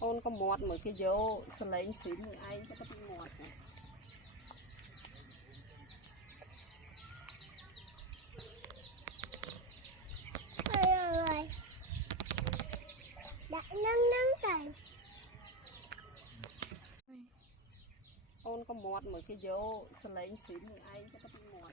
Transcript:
ôn có mọt một cái dấu sờ lấy xíu ai cho có cái mọt rồi đã nắng nắng rồi ôn có mọt một cái dấu sờ lấy xíu ai cho có cái mọt